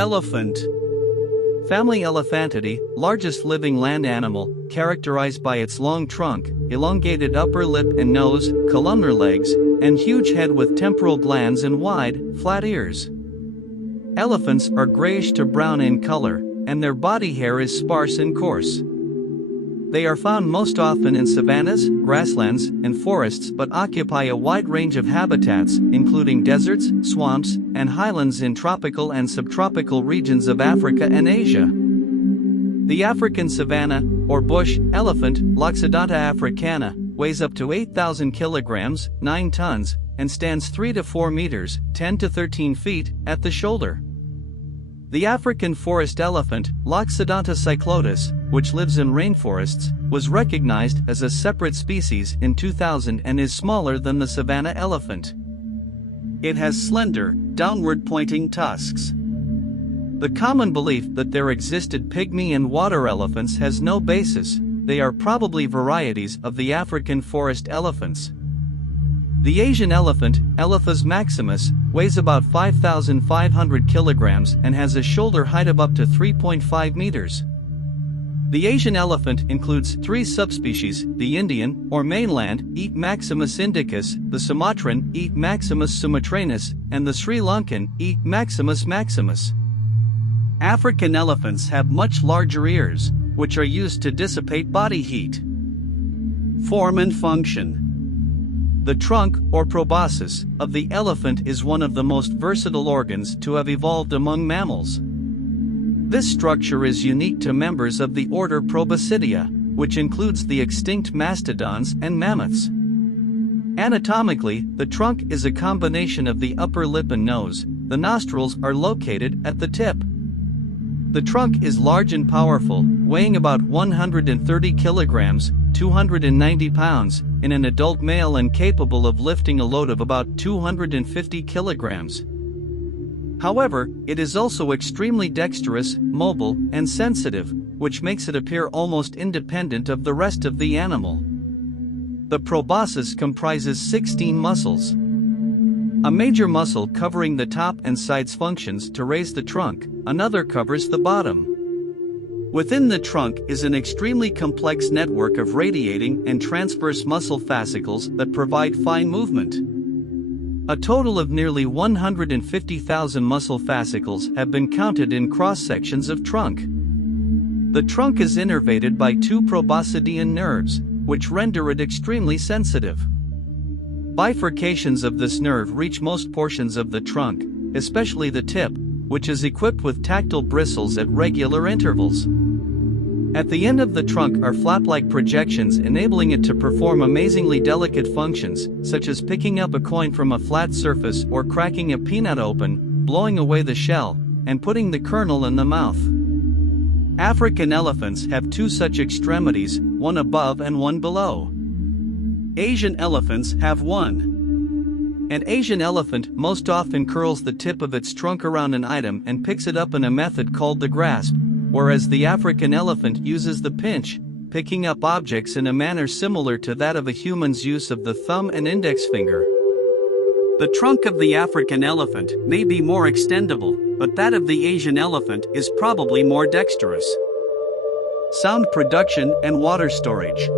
Elephant. Family Elephantidae, largest living land animal, characterized by its long trunk, elongated upper lip and nose, columnar legs, and huge head with temporal glands and wide, flat ears. Elephants are grayish to brown in color, and their body hair is sparse and coarse. They are found most often in savannas, grasslands, and forests but occupy a wide range of habitats, including deserts, swamps, and highlands in tropical and subtropical regions of Africa and Asia. The African savanna, or bush, elephant, Loxodonta africana, weighs up to 8,000 kilograms, 9 tons, and stands 3 to 4 meters, 10 to 13 feet, at the shoulder. The African forest elephant, Loxodonta cyclotis, which lives in rainforests, was recognized as a separate species in 2000 and is smaller than the savanna elephant. It has slender, downward-pointing tusks. The common belief that there existed pygmy and water elephants has no basis. They are probably varieties of the African forest elephants. The Asian elephant, Elephas maximus, weighs about 5,500 kilograms and has a shoulder height of up to 3.5 meters. The Asian elephant includes 3 subspecies: the Indian, or mainland, Eat maximus indicus, the Sumatran, Eat maximus sumatranus, and the Sri Lankan, Eat maximus maximus. African elephants have much larger ears, which are used to dissipate body heat. Form and function. The trunk, or proboscis, of the elephant is one of the most versatile organs to have evolved among mammals. This structure is unique to members of the order Proboscidea, which includes the extinct mastodons and mammoths. Anatomically, the trunk is a combination of the upper lip and nose. The nostrils are located at the tip. The trunk is large and powerful, weighing about 130 kilograms, 290 pounds, in an adult male and capable of lifting a load of about 250 kilograms. However, it is also extremely dexterous, mobile, and sensitive, which makes it appear almost independent of the rest of the animal. The proboscis comprises 16 muscles. A major muscle covering the top and sides functions to raise the trunk, another covers the bottom. Within the trunk is an extremely complex network of radiating and transverse muscle fascicles that provide fine movement. A total of nearly 150,000 muscle fascicles have been counted in cross-sections of trunk. The trunk is innervated by 2 proboscidean nerves, which render it extremely sensitive. Bifurcations of this nerve reach most portions of the trunk, especially the tip, which is equipped with tactile bristles at regular intervals. At the end of the trunk are flap-like projections enabling it to perform amazingly delicate functions, such as picking up a coin from a flat surface or cracking a peanut open, blowing away the shell, and putting the kernel in the mouth. African elephants have 2 such extremities, one above and one below. Asian elephants have 1. An Asian elephant most often curls the tip of its trunk around an item and picks it up in a method called the grasp, whereas the African elephant uses the pinch, picking up objects in a manner similar to that of a human's use of the thumb and index finger. The trunk of the African elephant may be more extendable, but that of the Asian elephant is probably more dexterous. Sound production and water storage.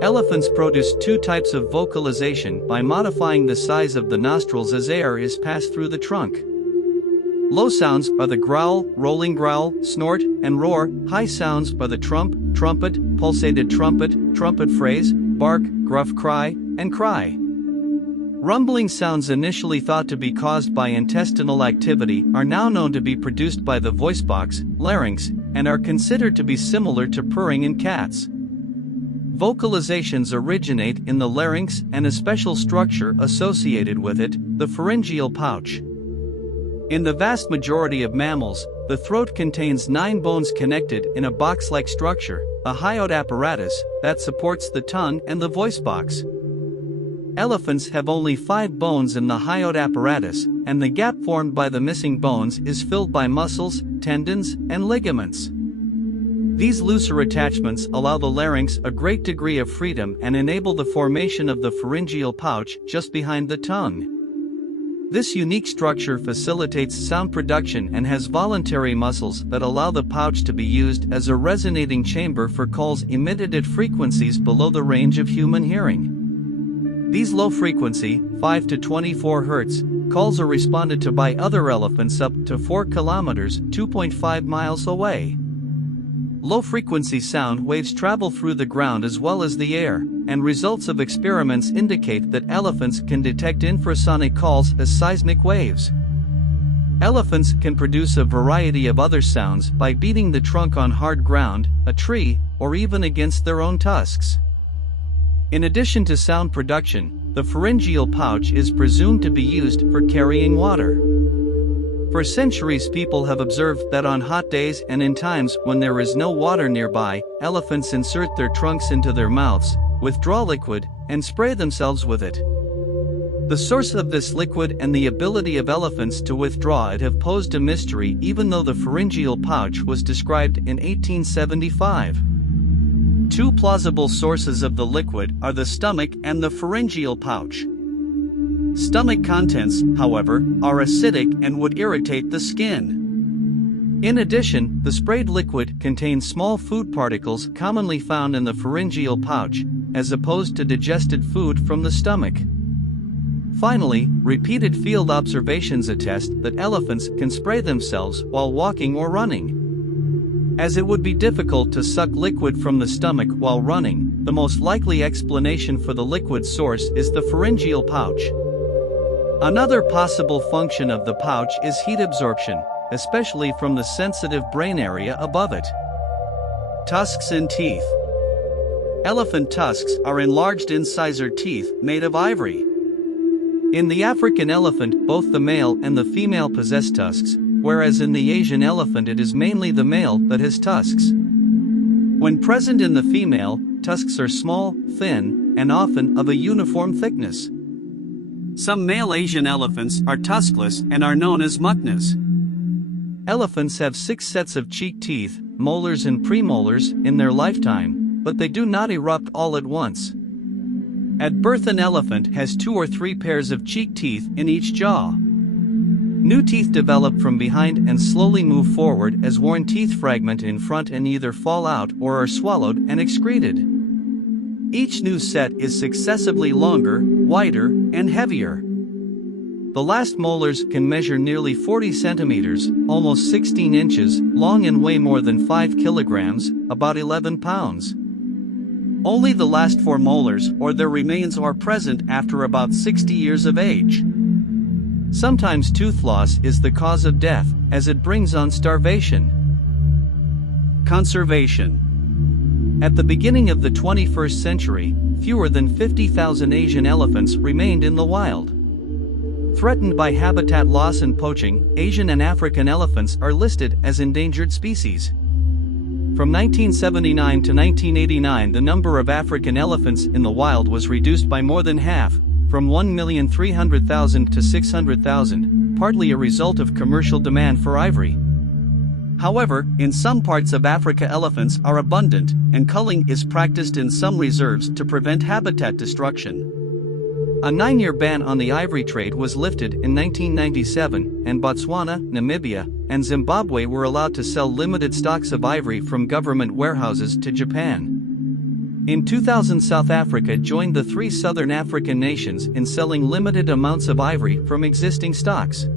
Elephants produce 2 types of vocalization by modifying the size of the nostrils as air is passed through the trunk. Low sounds are the growl, rolling growl, snort, and roar. High sounds are the trump, trumpet, pulsated trumpet, trumpet phrase, bark, gruff cry, and cry. Rumbling sounds initially thought to be caused by intestinal activity are now known to be produced by the voice box, larynx, and are considered to be similar to purring in cats. Vocalizations originate in the larynx and a special structure associated with it, the pharyngeal pouch. In the vast majority of mammals, the throat contains 9 bones connected in a box-like structure, a hyoid apparatus that supports the tongue and the voice box. Elephants have only 5 bones in the hyoid apparatus, and the gap formed by the missing bones is filled by muscles, tendons, and ligaments. These looser attachments allow the larynx a great degree of freedom and enable the formation of the pharyngeal pouch just behind the tongue. This unique structure facilitates sound production and has voluntary muscles that allow the pouch to be used as a resonating chamber for calls emitted at frequencies below the range of human hearing. These low-frequency, 5 to 24 Hz, calls are responded to by other elephants up to 4 kilometers (2.5 miles) away. Low-frequency sound waves travel through the ground as well as the air, and results of experiments indicate that elephants can detect infrasonic calls as seismic waves. Elephants can produce a variety of other sounds by beating the trunk on hard ground, a tree, or even against their own tusks. In addition to sound production, the pharyngeal pouch is presumed to be used for carrying water. For centuries, people have observed that on hot days and in times when there is no water nearby, elephants insert their trunks into their mouths, withdraw liquid, and spray themselves with it. The source of this liquid and the ability of elephants to withdraw it have posed a mystery, even though the pharyngeal pouch was described in 1875. Two plausible sources of the liquid are the stomach and the pharyngeal pouch. Stomach contents, however, are acidic and would irritate the skin. In addition, the sprayed liquid contains small food particles commonly found in the pharyngeal pouch, as opposed to digested food from the stomach. Finally, repeated field observations attest that elephants can spray themselves while walking or running. As it would be difficult to suck liquid from the stomach while running, the most likely explanation for the liquid source is the pharyngeal pouch. Another possible function of the pouch is heat absorption, especially from the sensitive brain area above it. Tusks and teeth. Elephant tusks are enlarged incisor teeth made of ivory. In the African elephant, both the male and the female possess tusks, whereas in the Asian elephant it is mainly the male that has tusks. When present in the female, tusks are small, thin, and often of a uniform thickness. Some male Asian elephants are tuskless and are known as muknas. Elephants have 6 sets of cheek teeth, molars and premolars, in their lifetime, but they do not erupt all at once. At birth, an elephant has 2 or 3 pairs of cheek teeth in each jaw. New teeth develop from behind and slowly move forward as worn teeth fragment in front and either fall out or are swallowed and excreted. Each new set is successively longer, wider, and heavier. The last molars can measure nearly 40 centimeters, almost 16 inches, long and weigh more than 5 kilograms, about 11 pounds. Only the last 4 molars or their remains are present after about 60 years of age. Sometimes tooth loss is the cause of death, as it brings on starvation. Conservation. At the beginning of the 21st century, fewer than 50,000 Asian elephants remained in the wild. Threatened by habitat loss and poaching, Asian and African elephants are listed as endangered species. From 1979 to 1989, the number of African elephants in the wild was reduced by more than half, from 1,300,000 to 600,000, partly a result of commercial demand for ivory. However, in some parts of Africa, elephants are abundant, and culling is practiced in some reserves to prevent habitat destruction. A 9-year ban on the ivory trade was lifted in 1997, and Botswana, Namibia, and Zimbabwe were allowed to sell limited stocks of ivory from government warehouses to Japan. In 2000, South Africa joined the 3 southern African nations in selling limited amounts of ivory from existing stocks.